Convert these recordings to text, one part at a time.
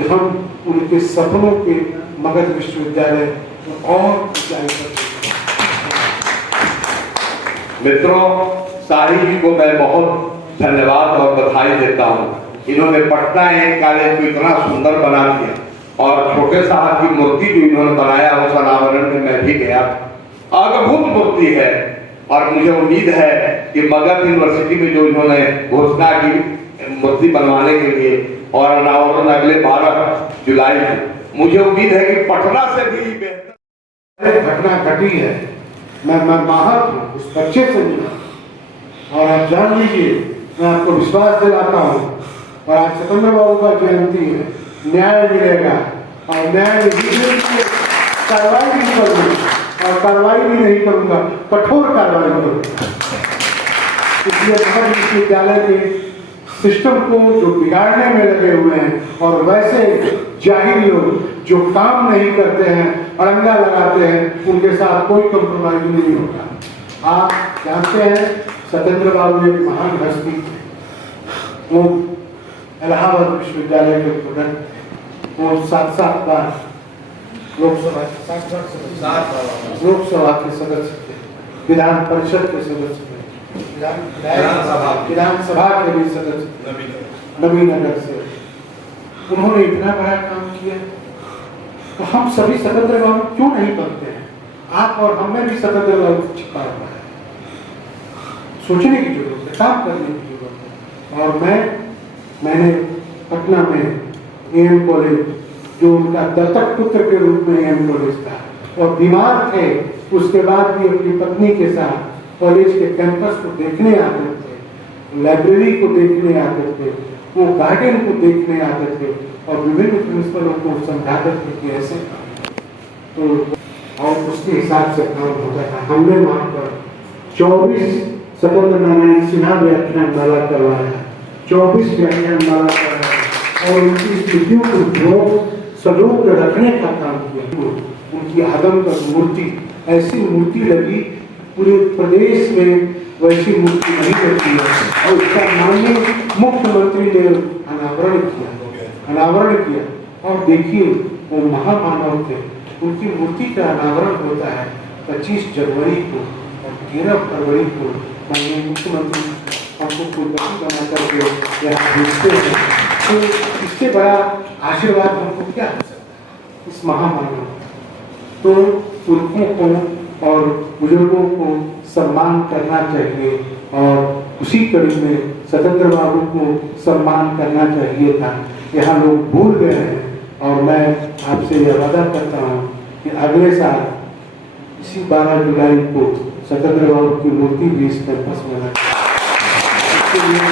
कि हम उनके सपनों के मगध विश्वविद्यालय और ऊंचाई पर। मित्रों, साहिब जी को मैं बहुत धन्यवाद और बधाई देता हूँ। इन्होंने पटना एक कॉलेज को इतना सुंदर बना दिया और छोटे साहब की मूर्ति जो इन्होंने बनाया उस अनावरण में मैं भी गया। अद्भुत मूर्ति है और मुझे उम्मीद है कि मगध यूनिवर्सिटी में जो इन्होंने घोषणा की मूर्ति बनवाने के लिए और अनावरण अगले 12 जुलाई को, मुझे उम्मीद है कि पटना से भी बेहतर घटना घटी है। मैं माहर हूँ उस बच्चे से मिला और आप जान लीजिए, मैं आपको विश्वास दिलाता हूँ। और आज सतेंद्र बाबू का जयंती है, न्याय मिलेगा और न्याय कार्रवाई भी करूँगा और कार्रवाई भी नहीं करूँगा, कठोर कार्रवाई करूँगा। इसलिए मगध विश्वविद्यालय के सिस्टम को जो बिगाड़ने में लगे हुए हैं और वैसे जाहिर लोग जो काम नहीं करते हैं, अड़ंगा लगाते हैं, उनके साथ कोई कंप्रोमाइज नहीं होगा। आप जानते हैं सतेंद्र बाबू एक महान हस्ती थे। वो इलाहाबाद विश्वविद्यालय के प्रोडक्ट थे। वो 7 बार लोकसभा के सदस्य थे, विधान परिषद के सदस्य थे, विधानसभा के भी सदस्य, नवीनगर से। उन्होंने इतना बड़ा काम किया, तो हम सभी सतेंद्र बाबू क्यों नहीं बनते हैं? आप और हमें भी सतेंद्र बाबू छिपा हुआ है। सोचने की जरूरत है, काम करने की जरूरत है। और मैंने पटना में एएम कॉलेज, जो उनका दत्तक पुत्र के रूप में एएम कॉलेज था, और बीमार थे, उसके बाद भी अपनी पत्नी के साथ कॉलेज के कैंपस को देखने आते थे, लाइब्रेरी को देखने आते थे, वो गार्डन को देखने आते थे और विभिन्न प्रिंसिपलों को समझाते थे कि ऐसे तो, और उसके हिसाब से काम होता था। हमने वहाँ पर 24 सतेंद्र नारायण सिन्हा व्याख्यान माला करवाया, 24 व्याख्यान माला करवाया और उनकी स्थितियों को सजोग रखने का काम किया। उनकी आदम का मूर्ति, ऐसी मूर्ति लगी, पूरे प्रदेश में वैसी मूर्ति नहीं लगी है और उसका माननीय मुख्यमंत्री ने अनावरण किया। और देखिए, वो महामानव थे। उनकी मूर्ति का अनावरण होता है 25 जनवरी को और 13 फरवरी को माननीय मुख्यमंत्री हमको कुलपति बना करके यहाँ भेजते हैं। तो इससे बड़ा आशीर्वाद हमको क्या हो सकता है इस महामानव? तो पुरखों को और बुजुर्गों को सम्मान करना चाहिए और उसी कड़ी में सतेंद्र बाबू को सम्मान करना चाहिए था। यहाँ लोग भूल गए हैं और मैं आपसे यह वादा करता हूँ कि अगले साल इसी 12 जुलाई को सतेंद्र बाबू की मूर्ति भी इस कैंपस में लगाई। इसके लिए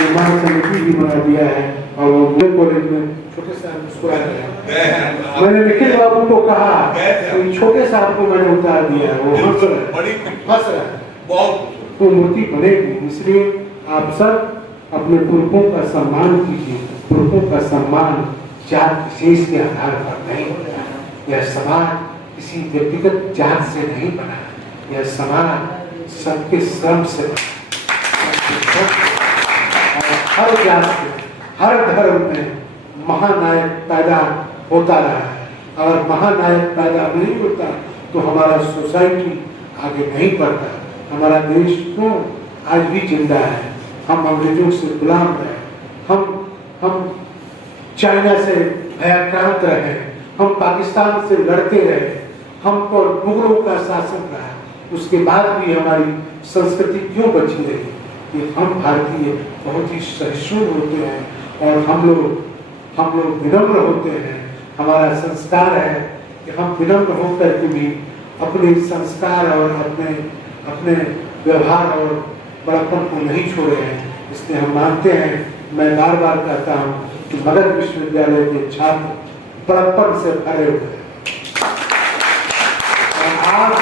निर्माण समिति भी बना दिया है और वो कॉलेज में छोटे साहब मुस्कुराए हैं। मैंने निखिल बाबू को कहा कि छोटे साहब को मैंने उतार दिया है, वो हंस रहा है। वो मूर्ति बनेगी। इसलिए आप सब अपने पुरखों का सम्मान कीजिए। पुरखों का सम्मान जात विशेष के आधार पर नहीं होता है। यह समाज किसी व्यक्तिगत जात से नहीं बना, यह समाज सबके श्रम से हर जात से, हर धर्म में महानायक पैदा होता रहा है। अगर महानायक पैदा नहीं होता तो हमारा सोसाइटी आगे नहीं बढ़ता। हमारा देश क्यों आज भी जिंदा है? हम अंग्रेजों से गुलाम रहे, हम चाइना से भयाक्रांत रहे, हम पाकिस्तान से लड़ते रहे, हम पर मुगलों का शासन रहा, उसके बाद भी हमारी संस्कृति क्यों बची रही? कि हम भारतीय बहुत ही सहिष्णु होते हैं और हम लोग विनम्र होते हैं। हमारा संस्कार है कि हम विनम्र होकर के भी अपने संस्कार और अपने व्यवहार और बड़प्पन को नहीं छोड़े हैं। इसलिए हम मानते हैं, मैं बार बार कहता हूँ कि मगध विश्वविद्यालय के छात्र बड़प्पन से भरे हुए हैं और आप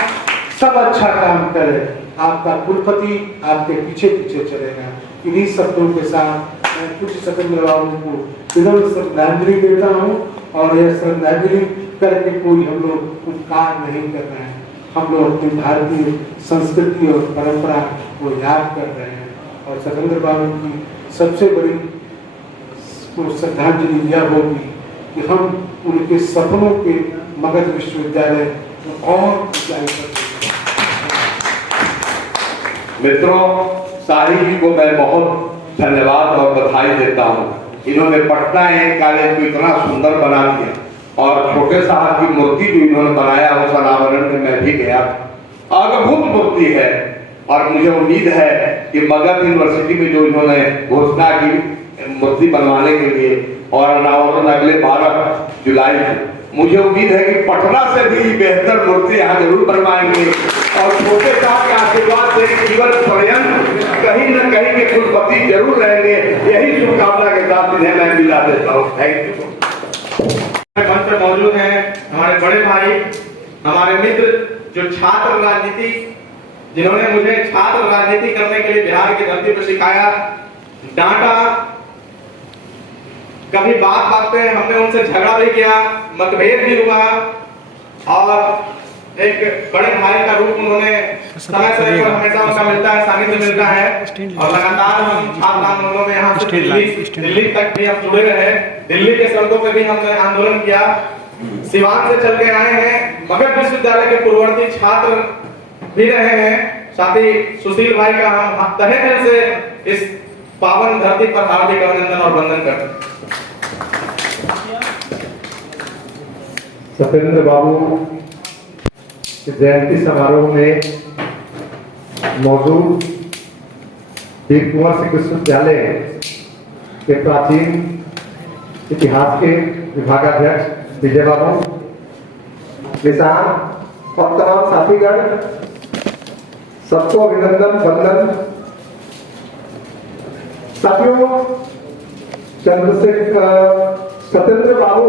सब अच्छा काम करें। आपका कुलपति आपके पीछे पीछे चलेगा। इन्हीं शब्दों के साथ मैं कुछ सतेंद्र बाबू को विनम्र श्रद्धांजलि देता हूँ और यह श्रद्धांजलि करके कोई हम लोग उपकार नहीं कर रहे हैं। हम लोग अपनी भारतीय संस्कृति और परंपरा को याद कर रहे हैं और सतेंद्र बाबू की सबसे बड़ी उसको श्रद्धांजलि यह होगी कि हम उनके सपनों के मगध विश्वविद्यालय और ऊंचाई पर। मित्रों, साहिब जी को मैं बहुत धन्यवाद और बधाई देता हूँ। इन्होंने पटना एन कॉलेज को इतना सुंदर बना दिया और छोटे साहब की मूर्ति जो इन्होंने बनाया उस अनावरण में मैं भी गया। अद्भुत मूर्ति है और मुझे उम्मीद है कि मगध यूनिवर्सिटी में जो इन्होंने घोषणा की मूर्ति बनवाने के लिए और अनावरण अगले 12 जुलाई को, मुझे उम्मीद है कि पटना से भी बेहतर मूर्ति यहाँ जरूर बनवाएंगे और छोटे साहब के आशीर्वाद से जीवन पर्यंत कहीं न कहीं के कुलपति जरूर रहेंगे। यही शुभकामना के साथ इन्हें मैं विदा देता हूँ। Thank you. मंच पर मौजूद हैं हमारे बड़े भाई, हमारे मित्र जो छात्र राजनीति, जिन्होंने मुझे छात्र राजनीति करने के लिए बिहार की धरती पर सिखाया, डांटा, कभी बात बात पे हमने उनसे झगड़ा भी किया, मतभेद भी हुआ और एक बड़े भाई का रूप उन्होंने समय समय पर हमेशा उनका मिलता है, सानिध्य मिलता है और लगातार हम छात्र आंदोलनों में यहाँ से दिल्ली तक भी हम जुड़े रहे। दिल्ली के सड़कों पे भी हमने आंदोलन किया, सिवान से चल के आए हैं, मगध विश्वविद्यालय के पूर्ववर्ती छात्र भी रहे हैं। साथ ही सुशील भाई का हम तहे दिल से इस पावन धरती पर हार्दिक अभिनंदन और वंदन करते हैं। सत्येंद्र बाबू के जयंती समारोह में मौजूद वीर कुंवर सिंह विश्वविद्यालय के प्राचीन इतिहास के विभागाध्यक्ष विजय बाबू, किसान और तमाम साथीगण, सबको अभिनंदन वंदन। साथियों, सत्येंद्र बाबू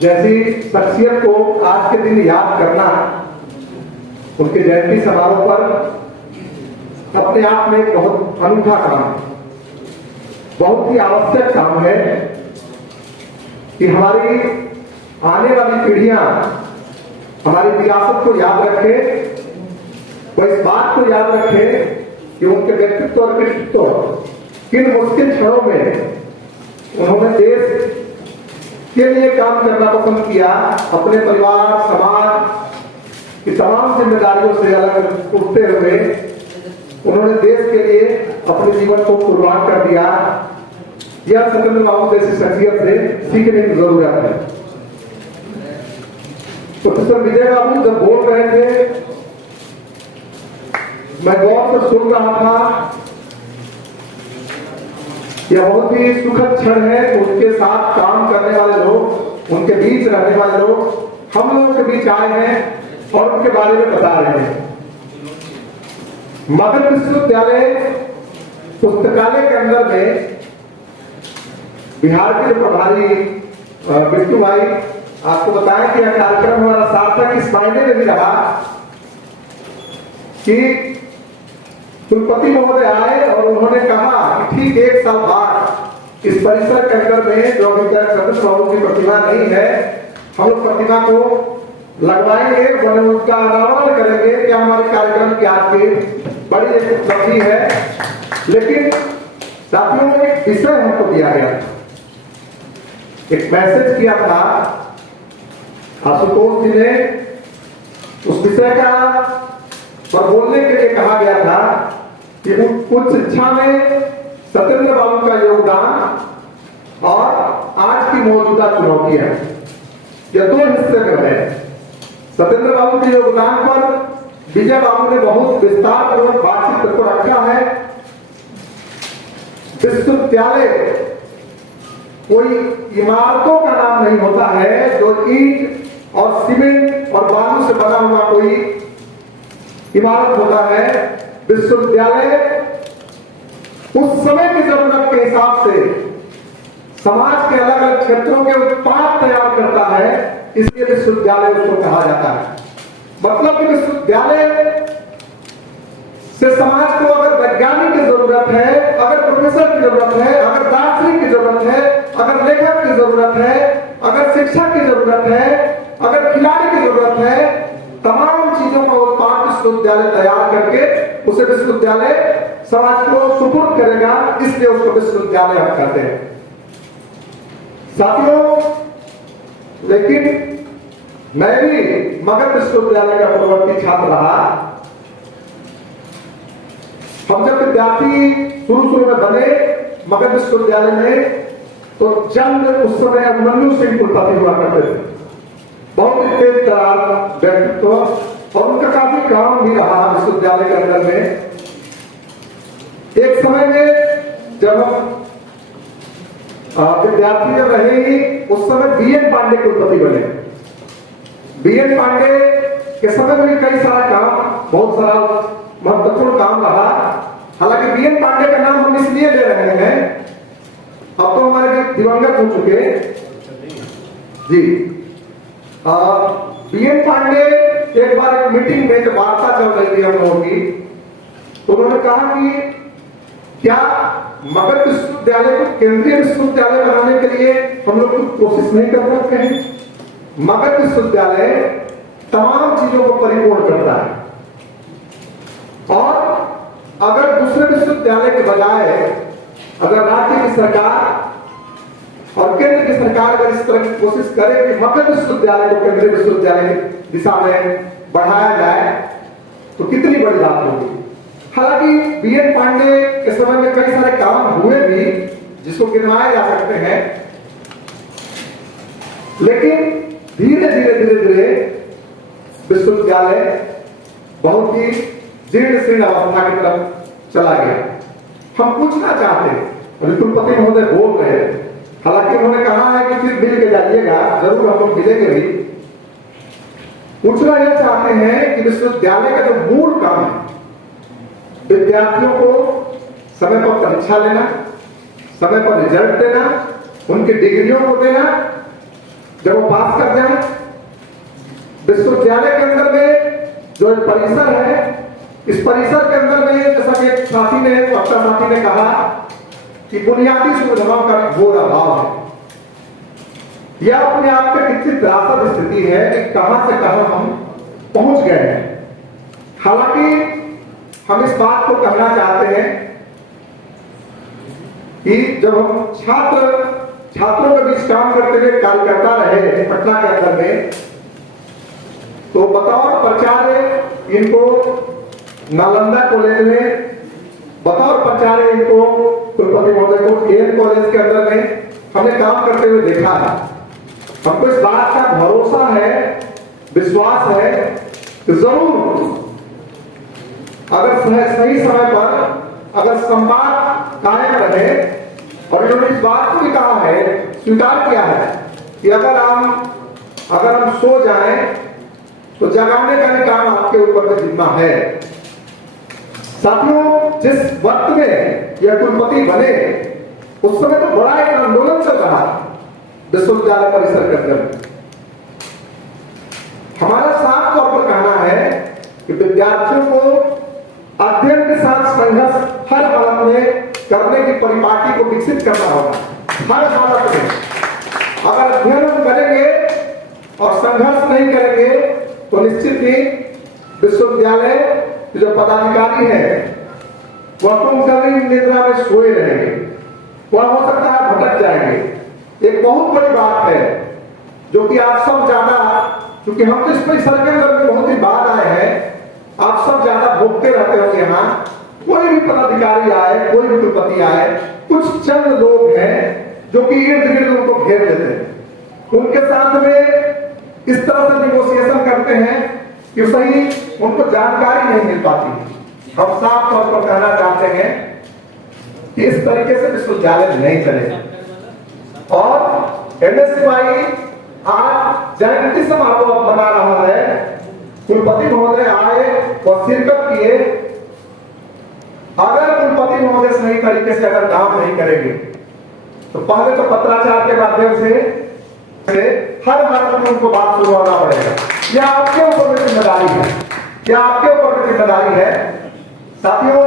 जैसी शख्सियत को आज के दिन याद करना उनके जयंती समारोह पर अपने आप में बहुत अनूठा काम है, बहुत ही आवश्यक काम है कि हमारी आने वाली पीढ़ियां हमारी विरासत को याद रखे, वो इस बात को याद रखे कि उनके व्यक्तित्व और कृतित्व किन मुश्किल क्षणों में उन्होंने देश के लिए काम करना पसंद किया, अपने परिवार समाज की तमाम जिम्मेदारियों से अलग उठते हुए उन्होंने देश के लिए अपने जीवन को कुर्बान कर दिया। यह सत्येंद्र बाबू जैसी शख्सियत से सीखने की जरूरत है। प्रोफेसर विजय बाबू जब बोल रहे थे, मैं गौर से सुन रहा था। यह बहुत ही सुखद क्षण है। उनके साथ काम करने वाले लोग, उनके बीच रहने वाले लोग हम लोगों के बीच आए हैं और उनके बारे में बता रहे हैं। मगध विश्वविद्यालय पुस्तकालय के अंदर में बिहार के प्रभारी बिट्टू भाई आपको बताएं कि यह कार्यक्रम हमारा सार्थक इस मायने में भी रहा कि कुलपति महोदय आए और उन्होंने कहा कि ठीक 1 साल बाद इस परिसर के अंदर में जो अभी तक सतीश बाबू की प्रतिमा नहीं है, हम लोग प्रतिमा को लगवाएंगे, उसका अनावरण करेंगे। क्या हमारे कार्यक्रम की आपकी बड़ी एक उपलब्धि है। लेकिन साथियों में एक विषय हमको दिया गया था, एक मैसेज किया था आशुतोष जी ने, उस विषय का पर बोलने के लिए कहा गया था कि उच्च शिक्षा में सत्येंद्र बाबू का योगदान और आज की मौजूदा चुनौतियां, यह 2 हिस्से में है। सत्येंद्र बाबू के योगदान पर विजय बाबू ने बहुत विस्तार पूर्वक बातचीत को रखा है। विश्वविद्यालय कोई इमारतों का नाम नहीं होता है, जो ईंट और सीमेंट और बालू से बना हुआ कोई इमारत होता है। विश्वविद्यालय उस समय की जरूरत के हिसाब से समाज के अलग अलग क्षेत्रों के उत्पाद तैयार करता है, इसलिए विश्वविद्यालय उसको कहा जाता है। मतलब कि विश्वविद्यालय से समाज को अगर वैज्ञानिक की जरूरत है, अगर प्रोफेसर की जरूरत है, अगर दार्शनिक की जरूरत है, अगर लेखक की जरूरत है, अगर शिक्षक की जरूरत है, अगर खिलाड़ी की जरूरत है, तमाम चीजों का उत्पाद विश्वविद्यालय तैयार करके उसे विश्वविद्यालय समाज को सुपुर्द करेगा, इसलिए उसको विश्वविद्यालय हम कहते हैं। साथियों, लेकिन मैं भी मगध विश्वविद्यालय का पूर्ववर्ती छात्र रहा। हम जब विद्यार्थी शुरू में बने मगध विश्वविद्यालय में, तो चंद उस समय अभिमन्यु सिंह कुलपति हुआ करते थे। बहुत ही तेज तरार व्यक्तित्व और उनका काफी काम भी रहा विश्वविद्यालय के अंदर में। एक समय में जब हम विद्यार्थी जब रहे ही, उस समय बीएन पांडे कुलपति बने। बीएन पांडे के समय में भी कई सारा काम, बहुत सारा महत्वपूर्ण काम रहा। हालांकि बीएन पांडे का नाम हम इसलिए ले रहे हैं, अब तो हमारे दिवंगत हो चुके जी। बीएन पांडे एक बार एक मीटिंग में जब वार्ता चल रही थी हम लोगों की, तो उन्होंने कहा कि क्या मगध विश्वविद्यालय को केंद्रीय विश्वविद्यालय बनाने के लिए हम लोग कुछ कोशिश नहीं कर सकते हैं? मगध विश्वविद्यालय तमाम चीजों को परिपूर्ण करता है, और अगर दूसरे विश्वविद्यालय के बजाय अगर राज्य की सरकार और केंद्र की सरकार अगर इस तरह की कोशिश करे कि मगध विश्वविद्यालय को केंद्रीय विश्वविद्यालय की दिशा में बढ़ाया जाए, तो कितनी बड़ी बात होगी। हालांकि बीएन पांडे के समय में कई सारे काम हुए भी जिसको गिनवाए जा सकते हैं, लेकिन धीरे धीरे विश्वविद्यालय बहुत ही जीर्ण शीर्ण अवस्था की तरफ चला गया। हम पूछना चाहते हैं, कुलपति महोदय बोल रहे हैं, हालांकि उन्होंने कहा है कि फिर मिल के जाइएगा, जरूर हम लोग मिलेंगे भी। पूछना यह चाहते हैं कि विश्वविद्यालय का जो मूल काम है, विद्यार्थियों को समय पर परीक्षा लेना, समय पर रिजल्ट देना, उनकी डिग्रियों को देना, जब वो पास कर जाए, विश्वविद्यालय के अंदर में जो परिसर है, इस परिसर के अंदर में जैसा कि एक साथी ने, वक्ता साथी ने कहा कि बुनियादी सुविधाओं का घोर अभाव है। यह अपने आप में कितनी त्रासद स्थिति है कि कहां से कहां हम पहुंच गए हैं। हालांकि हम इस बात को कहना चाहते हैं कि जब हम छात्रों के बीच काम करते हुए कार्यकर्ता रहे पटना के अंदर में, तो बतौर प्राचार्य इनको नालंदा कॉलेज में, बतौर प्राचार्य इनको कुलपति महोदय को एएन कॉलेज के अंदर में हमने काम करते हुए देखा है। हमको इस बात का भरोसा है, विश्वास है कि जरूर अगर सही समय पर अगर संवाद कायम रहे, और इन्होंने इस बात को भी कहा है, स्वीकार किया है कि अगर हम सो जाएं तो जगाने का भी काम आपके ऊपर में जिम्मा है। साथियों, जिस वक्त में यह कुलपति बने, उस समय तो बड़ा एक आंदोलन चल रहा विश्वविद्यालय परिसर के अंदर। हमारा साफ तौर पर कहना है कि विद्यार्थियों को अध्ययन के साथ संघर्ष हर हालत में करने की परिपाटी को विकसित करना होगा। हर हालत में अगर अध्ययन हम करेंगे और संघर्ष नहीं करेंगे, तो निश्चित ही विश्वविद्यालय के जो पदाधिकारी हैं वह कुंभकर्ण निद्रा में सोए रहेंगे, वह हो सकता है भटक जाएंगे। एक बहुत बड़ी बात है जो कि आप सब ज्यादा, क्योंकि हम तो इस परिसर के अंदर में बहुत ही बाद आए हैं, आप सब ज्यादा भोगते रहते हो। यहाँ कोई भी पदाधिकारी आए, कोई भी कुलपति आए, कुछ चंद लोग हैं जो कि इर्द गिर्द उनको घेर लेते हैं, उनके साथ में इस तरह से निगोशिएशन करते हैं कि सही उनको जानकारी नहीं मिल पाती। हम साफ तौर पर कहना चाहते हैं कि इस तरीके से विश्वविद्यालय नहीं चलेगा। और एनएसयूआई आज जयंती समारोह मना रहा है, कुलपति महोदय आए और शिरकत किए। अगर कुलपति महोदय सही तरीके से अगर काम नहीं करेंगे, तो पहले तो पत्राचार के माध्यम से हर हालत में उनको बात सुनवाना पड़ेगा। यह आपके ऊपर में जिम्मेदारी है, यह आपके ऊपर में जिम्मेदारी है। साथियों,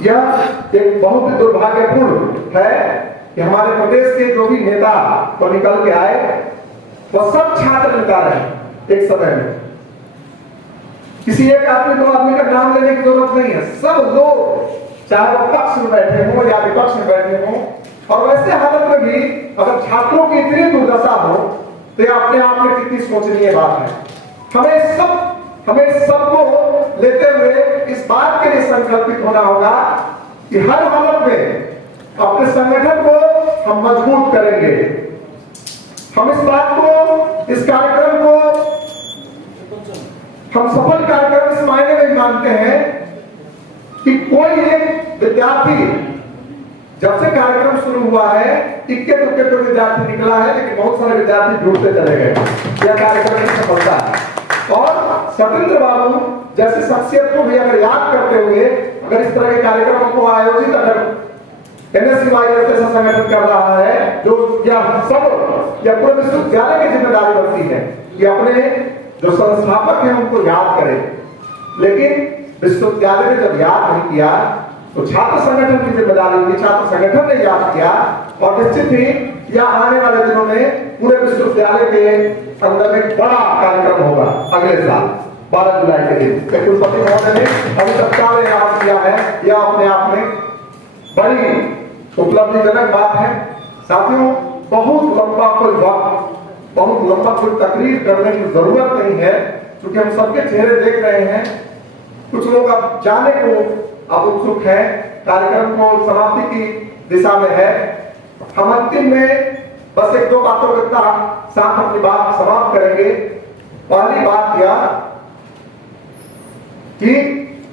यह एक बहुत ही दुर्भाग्यपूर्ण है कि हमारे प्रदेश के जो भी नेता तो निकल के आए, वह सब छात्र नेता रहे एक समय में। किसी एक आदमी दो आदमी का नाम लेने की जरूरत नहीं है, सब लोग चाहे वो पक्ष में बैठे हों या विपक्ष में बैठे हों। और वैसे हालत में भी अगर छात्रों की इतनी दुर्दशा हो तो ये अपने आप में कितनी सोचनीय बात है। हमें सबको लेते हुए इस बात के लिए संकल्पित होना होगा कि हर हालत में अपने संगठन को हम मजबूत करेंगे। हम इस बात को, इस कार्यक्रम को हम सफल कार्यक्रम इस मायने में मानते हैं कि कोई एक विद्यार्थी, जब से कार्यक्रम शुरू हुआ है इक्के दुक्के तो विद्यार्थी निकला है, लेकिन बहुत सारे विद्यार्थी जुड़ते चले गए। यह कार्यक्रम की सफलता है। और सतेंद्र बाबू जैसे शख्सियत को भी अगर याद करते हुए अगर इस तरह के कार्यक्रमों को आयोजित अगर NSCY जैसा संगठन कर रहा है, जो या पूरे विश्वविद्यालय की जिम्मेदारी बनती है कि अपने जो संस्थापक हैं उनको याद करें। लेकिन विश्वविद्यालय ने जब याद नहीं किया तो छात्र संगठन की जिम्मेदारी थी, छात्र संगठन ने याद किया। और निश्चित ही या आने वाले दिनों में पूरे विश्वविद्यालय के अंदर एक बड़ा कार्यक्रम होगा अगले साल 12 जुलाई के दिन। कुलपति महोदय ने अभी तत्काल याद किया है, यह अपने आप में बड़ी उपलब्धिजनक बात है। साथियों, बहुत लंबा कोई वक्त, बहुत लंबा कोई तकरीर करने की जरूरत नहीं है, क्योंकि हम सबके चेहरे देख रहे हैं। कुछ लोग अब जाने को अब उत्सुक है, कार्यक्रम को समाप्ति की दिशा में है। हम अंतिम में बस एक दो बातों के साथ अपनी बात समाप्त करेंगे। पहली बात यह कि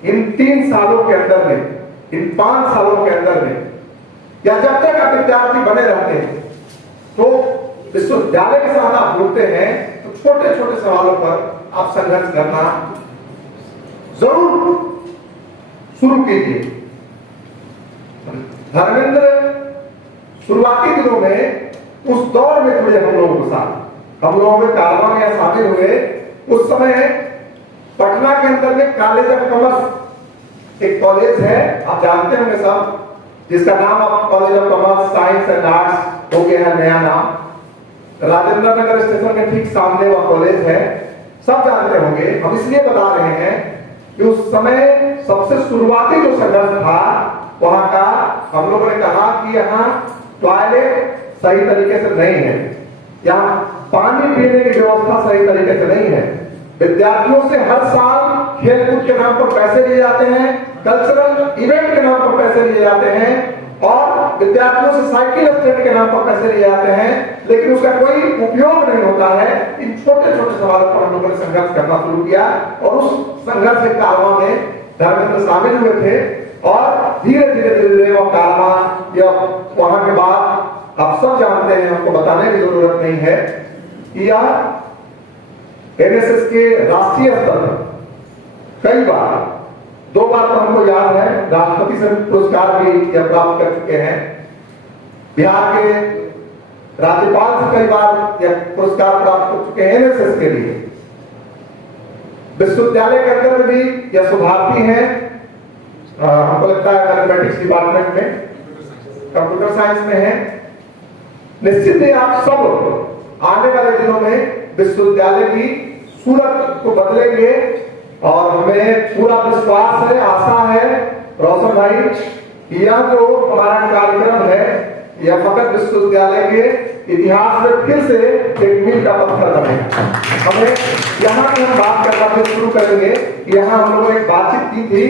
इन 3 सालों के अंदर में, इन 5 सालों के अंदर में, या जब तक आप विद्यार्थी बने रहते हैं तो विश्वविद्यालय के साथ आप जुड़ते हैं तो छोटे छोटे सवालों पर आप संघर्ष करना जरूर शुरू कीजिए। धर्मेंद्र शुरुआती दिनों में उस दौर में जुड़े हम लोगों के साथ, हम लोगों में कारवां या शामिल हुए। उस समय पटना के अंदर में कॉलेज ऑफ कॉमर्स एक कॉलेज है, आप जानते होंगे सब, जिसका नाम अब college of commerce science and arts हो गया है, नया नाम। राजेंद्र नगर स्टेशन के ठीक सामने वह कॉलेज है, सब जानते होंगे। हम इसलिए बता रहे हैं कि उस समय सबसे शुरुआती जो संघर्ष था वहां का, हम लोगों ने कहा कि यहाँ टॉयलेट सही तरीके से नहीं है, यहाँ पानी पीने की व्यवस्था सही तरीके से नहीं है। विद्यार्थियों से हर साल खेलकूद के नाम पर पैसे लिए जाते हैं, कल्चरल इवेंट के नाम पर पैसे लिए जाते हैं, और विद्यार्थियों से साइकिल स्टैंड के नाम पर पैसे लिए जाते हैं, लेकिन उसका कोई उपयोग नहीं होता है। इन छोटे छोटे सवालों पर हम लोगों ने संघर्ष करना शुरू किया, और उस संघर्ष के कारवां में धर्मेंद्र शामिल हुए थे। और धीरे धीरे वो कारवां या वहां के बाद आप सब जानते हैं, हमको बताने की जरूरत नहीं है कि यह NSS के राष्ट्रीय स्तर पर कई बार, 2 बार तो हमको याद है, राष्ट्रपति से पुरस्कार भी यह प्राप्त कर चुके हैं। बिहार के राज्यपाल से कई बार यह पुरस्कार प्राप्त कर चुके हैं NSS के लिए। विश्वविद्यालय के अंदर भी यह शुभार्थी है, हमको लगता है मैथमेटिक्स डिपार्टमेंट में, कंप्यूटर साइंस में है। निश्चित ही आप सब आने वाले दिनों में विश्वविद्यालय की सूरत को बदलेंगे, और हमें पूरा विश्वास है, आशा है रोशन भाई, कि यह जो हमारा कार्यक्रम है यह मगध विश्वविद्यालय के इतिहास में फिर से एक मील का पत्थर बनेगा। हमें यहाँ की हम बात करना फिर शुरू करेंगे। यहाँ हम लोगों ने एक बातचीत की थी,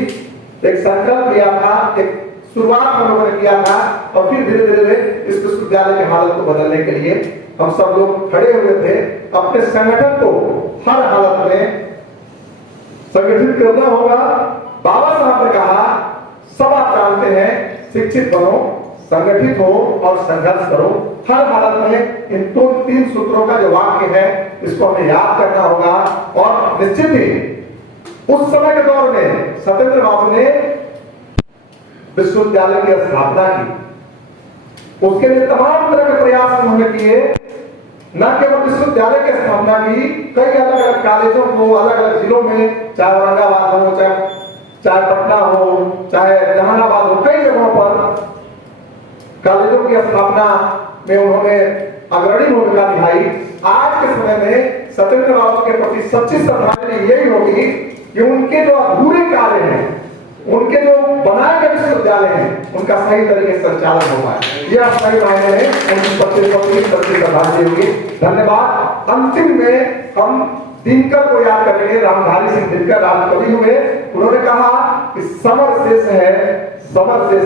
एक संकल्प लिया था, एक शुरुआत हम लोगों ने किया था, और फिर धीरे धीरे इस विश्वविद्यालय की हालत को बदलने के लिए हम सब लोग खड़े हुए थे। अपने संगठन को हर हालत में संगठित करना होगा। बाबा साहब ने कहा, सब आप जानते हैं, शिक्षित बनो, संगठित हो और संघर्ष करो। हर हालत में इन 3 सूत्रों का जो वाक्य है इसको हमें याद करना होगा। और निश्चित ही उस समय के दौर में सतेंद्र बाबू ने विश्वविद्यालय की स्थापना की, उसके लिए तमाम तरह के प्रयास उन्होंने किए। न केवल विश्वविद्यालय की स्थापना की, कई अलग अलग कॉलेजों को अलग अलग जिलों में, चाहे औरंगाबाद हो, चाहे पटना हो, चाहे जहानाबाद हो, कई जगहों पर कॉलेजों की स्थापना में उन्होंने अग्रणी भूमिका निभाई। आज के समय में सतेंद्र बाबू के प्रति सच्ची श्रद्धांजलि यही होगी कि उनके जो अधूरे कार्य हैं, उनके जो बनाए गए विश्वविद्यालय हैं उनका सही तरीके से संचालन हो पाए, यह सही मायने में उनकी सबसे श्रद्धांजलि होगी। धन्यवाद। अंतिम में हम दिनकर को याद करेंगे। रामधारी सिंह दिनकर राजकवि हुए, उन्होंने कहा कि समर शेष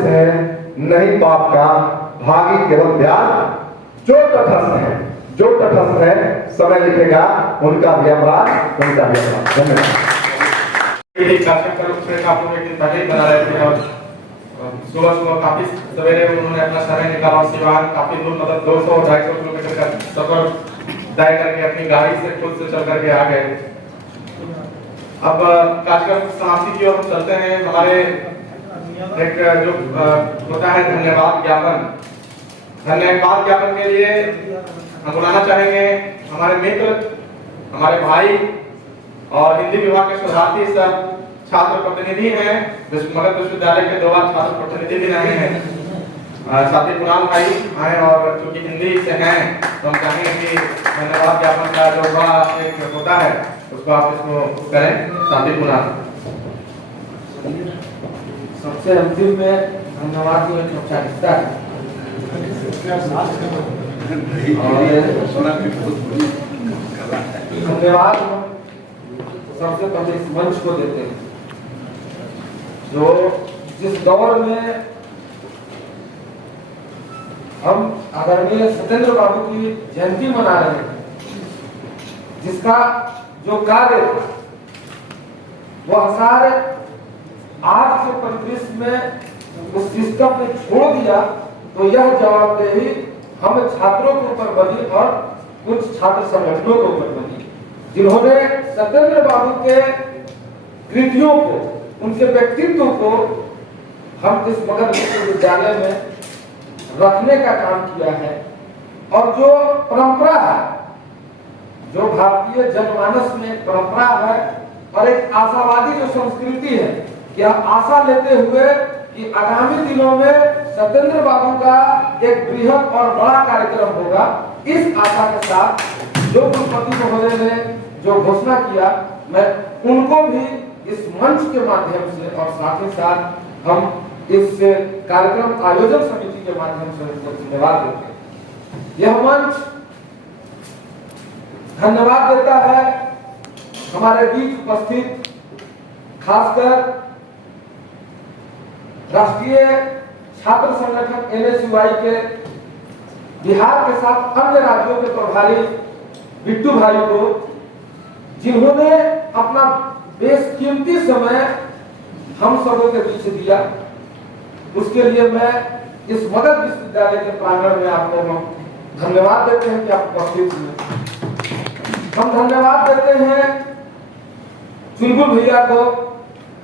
है नहीं पाप का, भागी केवल ब्याज। जो तटस्थ है समय लिखेगा उनका भी अपराध। धन्यवाद। सुबह काफी सवेरे उन्होंने अपना समय निकाला, सिवान काफी दूर, मतलब 200-250 किलोमीटर का सफर तय करके अपनी गाड़ी से खुद से चल करके आ गए। अब कार्यक्रम समाप्ति की ओर हम चलते हैं। हमारे एक जो होता है धन्यवाद ज्ञापन के लिए हम बुलाना चाहेंगे हमारे मित्र, हमारे भाई और हिंदी विभाग के शोधार्थी सब छात्र प्रतिनिधि हैं, मगध विश्वविद्यालय के 2 बार छात्र प्रतिनिधि भी रहे हैं। साथी कुणाल भाई आए और चूंकि हिंदी से हैं तो हम चाहेंगे कि धन्यवाद ज्ञापन का जो एक होता है उसको आप इसको करें। साथी कुणाल। सबसे अंतिम में धन्यवाद की एक औपचारिकता है धन्यवाद सबसे पहले इस मंच को देते हैं जो जिस दौर में हम आदरणीय सत्येंद्र बाबू की जयंती मना रहे हैं, जिसका जो कार्य था वह सारे आज के परिदृश्य में उस सिस्टम ने छोड़ दिया, तो यह जवाबदेही हम छात्रों के ऊपर बनी और कुछ छात्र संगठनों के ऊपर बनी, जिन्होंने सत्येंद्र बाबू के कृतियों को, उनके व्यक्तित्व को हम इस मगध विश्वविद्यालय में रखने का काम किया है। और जो परंपरा है, जो भारतीय जनमानस में परंपरा है और एक आशावादी जो संस्कृति है, क्या आशा लेते हुए कि आगामी दिनों में सत्येंद्र बाबू का एक बृहद और बड़ा कार्यक्रम होगा, इस आशा के साथ जो कुलपति महोदय ने जो घोषणा किया, मैं उनको भी इस मंच के माध्यम से और साथ ही साथ हम इस कार्यक्रम आयोजन समिति के माध्यम से धन्यवाद देते हैं। यह मंच धन्यवाद देता है हमारे बीच उपस्थित खासकर राष्ट्रीय छात्र संगठन NSUI के बिहार के साथ अन्य राज्यों के प्रभारी बिट्टू भाई को, जिन्होंने अपना बेशकीमती समय हम सबों के बीच दिया। उसके लिए मैं इस मगध विश्वविद्यालय के प्रांगण में आपको धन्यवाद देते हैं कि आप उपस्थित हुए। हम धन्यवाद देते हैं चुलबुल भैया को,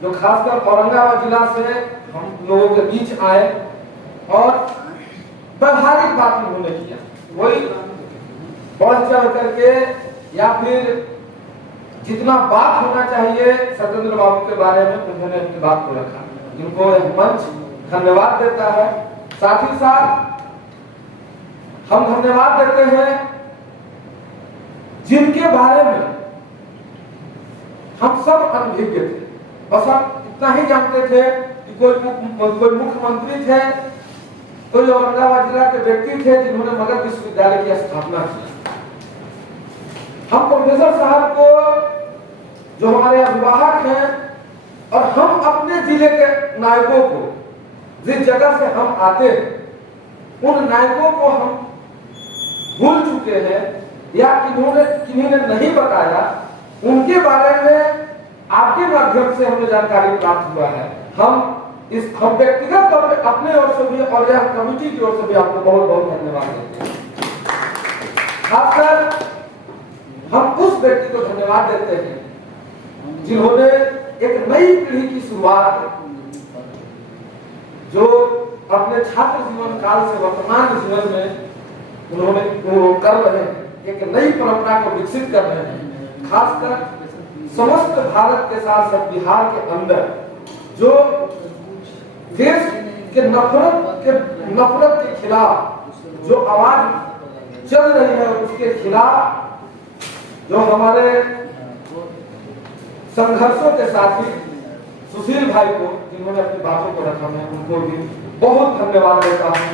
जो खासकर औरंगाबाद जिला से हम लोगों के बीच आए और व्यवहारिक बात उन्होंने किया, वही बढ़ चढ़ करके या फिर जितना बात होना चाहिए सत्येंद्र बाबू के बारे में उन्होंने अपनी बात को रखा, जिनको यह मंच धन्यवाद देता है। साथ ही साथ हम धन्यवाद देते हैं जिनके बारे में हम सब अनभिज्ञ थे, बस हम इतना ही जानते थे कि कोई मुख्यमंत्री थे, कोई औरंगाबाद जिला के व्यक्ति थे जिन्होंने मगध विश्वविद्यालय की स्थापना की। हम प्रोफेसर साहब को, जो हमारे अभिभावक हैं, और हम अपने जिले के नायकों को, जिस जगह से हम आते हैं, उन नायकों को हम भूल चुके हैं या किन्हीं ने नहीं बताया, उनके बारे में आपके माध्यम से हमें जानकारी प्राप्त हुआ है। हम व्यक्तिगत तौर पर अपने ओर से भी और यह कमेटी की ओर से भी आपको बहुत बहुत धन्यवाद देते हैं। खासकर हम उस व्यक्ति को धन्यवाद देते हैं जिन्होंने एक नई पीढ़ी की शुरुआत, जो अपने छात्र जीवन काल से वर्तमान जीवन में उन्होंने कर रहे हैं, एक नई परंपरा को विकसित कर रहे हैं। खासकर समस्त भारत के साथ साथ बिहार के अंदर जो देश के नफरत के खिलाफ जो आवाज चल रही है, उसके खिलाफ जो हमारे संघर्षों के साथी सुशील भाई को जिन्होंने अपनी बातों को रखा, मैं उनको भी बहुत धन्यवाद देता हूँ।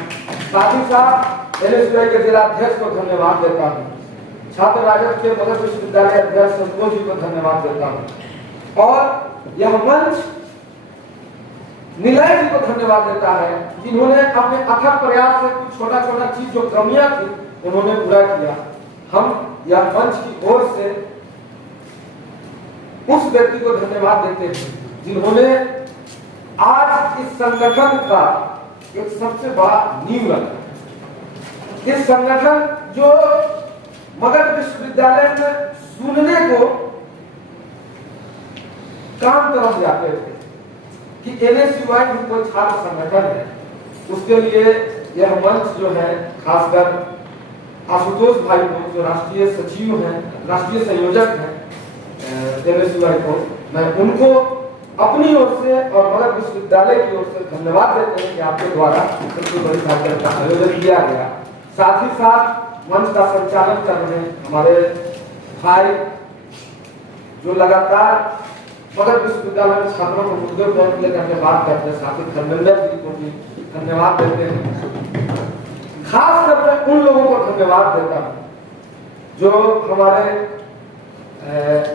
साथ ही साथ एनएसयूआई के जिला अध्यक्ष को धन्यवाद देता हूँ। छात्र राजद के मगध विश्वविद्यालय अध्यक्ष संतोष जी को धन्यवाद देता हूँ। और यह मंच निलय जी को धन्यवाद देता है, जिन्होंने अपने अथक प्रयास से कुछ छोटा छोटा चीज जो कमियां थी उन्होंने पूरा किया। हम यह मंच की ओर से उस व्यक्ति को धन्यवाद देते हैं जिन्होंने आज इस संगठन का एक सबसे बड़ा नींव रखा। इस संगठन जो मगध विश्वविद्यालय में सुनने को काम तरफ जाते थे कि एनएसयूआई भी कोई छात्र संगठन है, उसके लिए यह मंच जो है खासकर आशुतोष भाई को जो राष्ट्रीय सचिव हैं, राष्ट्रीय संयोजक हैं एनएसयूआई को, मैं उनको अपनी ओर से और मगध विश्वविद्यालय की ओर से धन्यवाद देते हैं कि आपके द्वारा सबसे बड़ी कार्यक्रम का आयोजन किया गया। साथ ही साथ मंच का संचालन कर रहे हमारे भाई जो लगातार मगध विश्वविद्यालय में छात्रों को मुद्दों पर लेकर के बात करते हैं, साथी धर्मेंद्र जी को भी धन्यवाद देते हैं। खास करके उन लोगों को धन्यवाद देता हूँ जो हमारे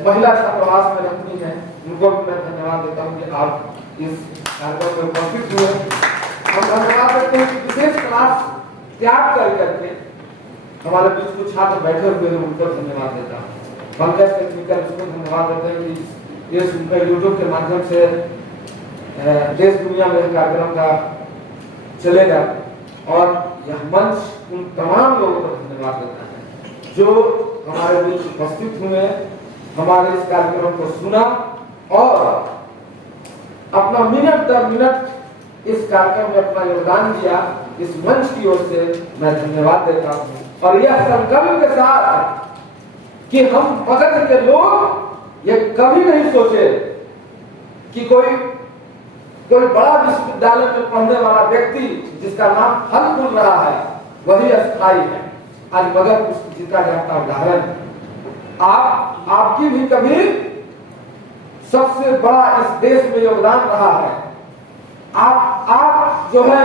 महिला छात्रावास में रहती हैं, उनको भी मैं धन्यवाद देता हूँ कि आप इस कार्यक्रम में उपस्थित हुए। हम धन्यवाद देते हैं कि विशेष क्लास त्याग करके हमारे बीच कुछ छात्र बैठे हुए हैं, उनको धन्यवाद देता हूँ। पंकज के स्पीकर उसको धन्यवाद देते हैं कि ये सुनकर यूट्यूब के माध्यम से देश दुनिया में कार्यक्रम का चलेगा। और यह मंच उन तमाम लोगों को धन्यवाद देता है जो हमारे बीच उपस्थित हुए, हमारे इस कार्यक्रम को सुना और अपना मिनट दर मिनट इस कार्यक्रम में अपना योगदान दिया। इस मंच की ओर से मैं धन्यवाद देता हूँ और यह संकल्प के साथ कि हम मगध के लोग ये कभी नहीं सोचे कि कोई बड़ा विश्वविद्यालय में पढ़ने वाला व्यक्ति जिसका नाम फल फूल रहा है वही अस्थायी है। आज मगध जीता जाता उदाहरण, आपकी भी कभी सबसे बड़ा इस देश में योगदान रहा है। आप जो है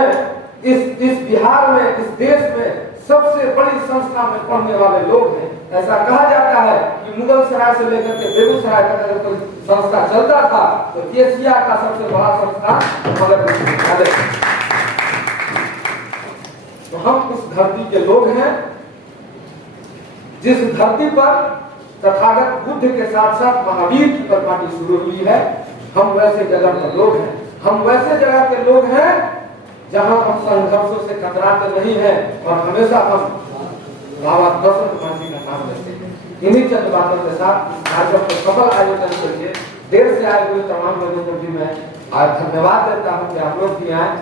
इस बिहार में, इस देश में सबसे बड़ी संस्था में पढ़ने वाले लोग हैं। ऐसा कहा जाता है कि मुगल सराय से लेकर के बेगूसराय तक अगर कोई संस्था चलता था तो एशिया का सबसे बड़ा संस्था मगध विश्वविद्यालय। तो हम उस धरती के लोग हैं जिस धरती पर तथागत बुद्ध के साथ साथ महावीर की परिपाटी शुरू हुई है। हम वैसे जगह पर लोग हैं, हम वैसे जगह के लोग हैं जहां हम संघर्षों से कतराते नहीं हैं और हमेशा हम बाबा दशरथ मांझी का नाम लेते हैं। इन्हीं चंद बातों के साथ कार्यक्रम को सफल आयोजन के लिए देर से आए हुए तमाम लोगों को भी मैं आज धन्यवाद देता हूं कि आप लोग भी आए।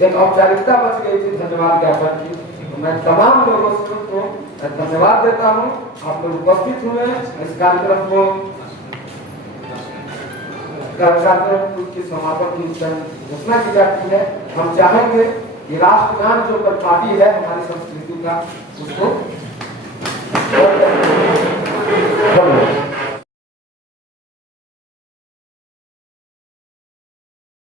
एक औपचारिकता बच गई थी धन्यवाद ज्ञापन की, तो मैं तमाम लोगों को धन्यवाद देता हूं। आप लोग उपस्थित हुए इस कार्यक्रम को की समापन की घोषणा की जाती है। हम चाहेंगे कि राष्ट्रगान जो परिपाटी है हमारी संस्कृति का उसको